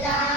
die.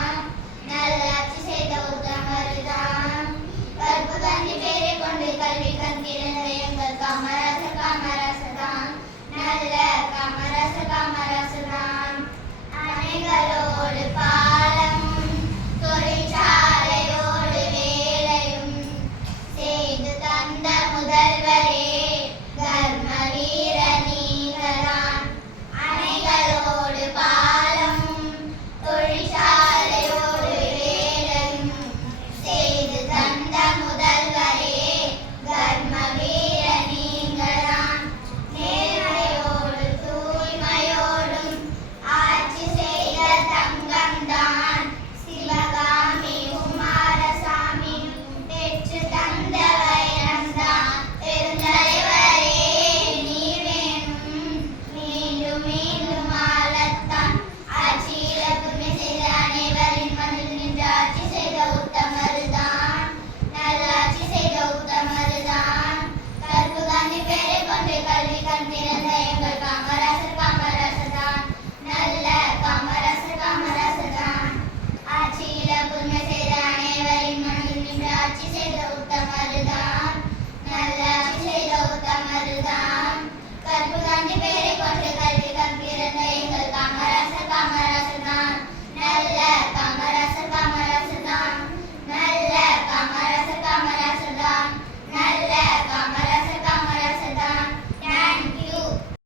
கல்வி கண் திறந்த எங்கள் காமர